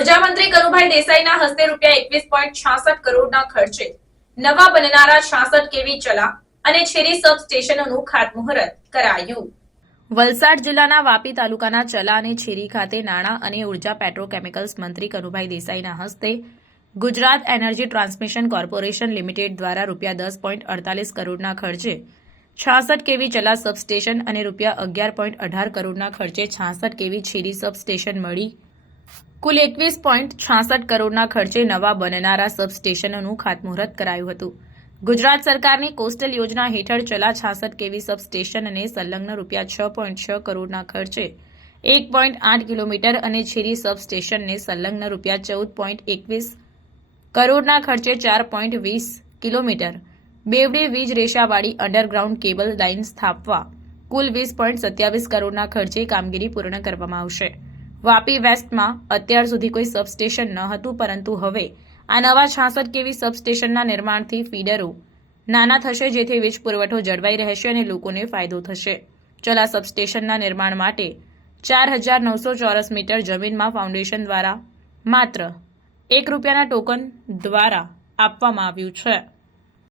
ઊર્જા મંત્રી કનુભાઈ દેસાઈના હસ્તે રૂપિયા એકવીસ પોઈન્ટ છાસઠ કરોડના ખર્ચે નવા બનનારા છાસઠ કેવી ચલા અને છેરી સબસ્ટેશનોનું ખાતમુહૂર્ત કરાયું. વલસાડ જિલ્લાના વાપી તાલુકાના ચલા અને છેરી ખાતે નાણાં અને ઊર્જા પેટ્રોકેમિકલ્સ મંત્રી કનુભાઈ દેસાઈના હસ્તે Gujarat energy transmission corporation limited દ્વારા રૂપિયા દસ પોઈન્ટ અડતાલીસ કરોડના ખર્ચે છાસઠ કેવી ચલા સબસ્ટેશન અને રૂપિયા અગિયાર પોઈન્ટ અઢાર કરોડના ખર્ચે છાસઠ કેવી છેરી સબસ્ટેશન મળી કુલ એકવીસ પોઈન્ટ છાસઠ કરોડના ખર્ચે નવા બનનારા સબસ્ટેશનોનું ખાતમુહૂર્ત કરાયું હતું. ગુજરાત સરકારની કોસ્ટલ યોજના હેઠળ ચલા છાસઠ કેવી સબસ્ટેશન અને સંલગ્ન રૂપિયા છ પોઈન્ટ છ કરોડના ખર્ચે એક પોઈન્ટ આઠ કિલોમીટર અને છેરી સબસ્ટેશનને સંલગ્ન રૂપિયા ચૌદ પોઈન્ટ એકવીસ કરોડના ખર્ચે ચાર પોઈન્ટ વીસ કિલોમીટર બેવડે વીજ રેશાવાળી અંડરગ્રાઉન્ડ કેબલ લાઇન સ્થાપવા કુલ વીસ પોઈન્ટ સત્યાવીસ કરોડના ખર્ચે કામગીરી પૂર્ણ કરવામાં આવશે. વાપી વેસ્ટમાં અત્યાર સુધી કોઈ સબસ્ટેશન ન હતું, પરંતુ હવે આ નવા છાસઠ કેવી સબસ્ટેશનના નિર્માણથી ફીડરો નાના થશે, જેથી વીજ પુરવઠો જળવાઈ રહેશે અને લોકોને ફાયદો થશે. ચલા સબસ્ટેશનના નિર્માણ માટે ચાર હજાર નવસો ચોરસ મીટર જમીનમાં ફાઉન્ડેશન દ્વારા માત્ર એક રૂપિયાના ટોકન દ્વારા આપવામાં આવ્યું છે.